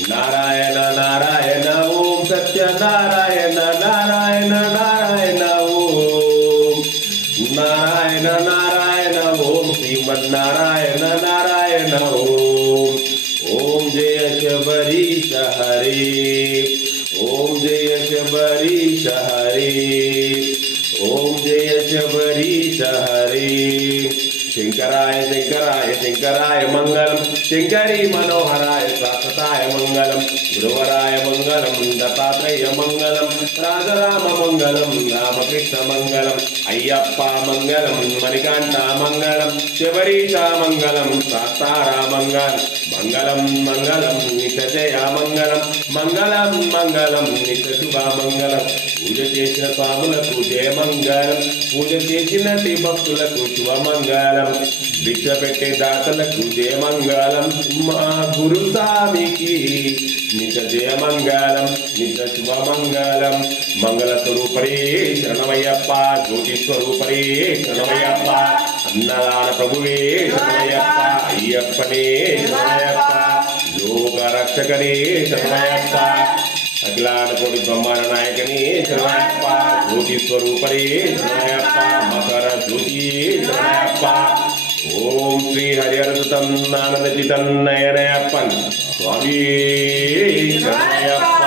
नारायण नारायण ओम सत्यनारायण नारायण नारायण ओम नारायण नारायण ओम श्रीमन्नारायण नारायण ओम ओम जय शबरीश हरे ओम जय शबरीश हरे ओम जय शबरीश हरे शंकराय शंकराय शंकराय मंगलम शंकरी मनोहराय शाश्वताय मंगलम गुरुवराय मंगलम दत्तात्रेय मंगलम राजराम मंगलम रामकृष्ण मंगलम अय्यप्पा मंगलम मणिकांता मंगलम शबरीशा मंगलम शास्तारा मंगलम मंगलम मंगलम नित्यजया मंगलम मंगलम मंगलम నిత్యశుభ మంగళం పూజ చేసిన స్వాములకు జయ మంగళం పూజ చేసినటి భక్తులకు శుభ మంగళం భిక్ష పెట్టే దాతలకు జయ మంగళం మా గురు స్వామికి నిత్య జయ మంగళం నిత్య శుభ మంగళం మంగళ స్వరూపరే శరణమయ్యప్ప జ్యోతి స్వరూపరే శరణమయ్యప్ప అన్నదాన ప్రభువే శరణమయ్యప్ప అయ్యప్పనే శరణమయ్యప్ప లోక రక్షకనే శరణమయ్యప్ప అఖిలాండ కోటి బ్రహ్మాండ నాయకనే శరణమయ్యప్ప జ్యోతి స్వరూపరే శరణమయ్యప్ప మకర జ్యోతి శరణమయ్యప్ప ఓం శ్రీ హరిహరసుతం ఆనందచితం నయనయప్పన్ స్వామి శరణమయ్యప్ప.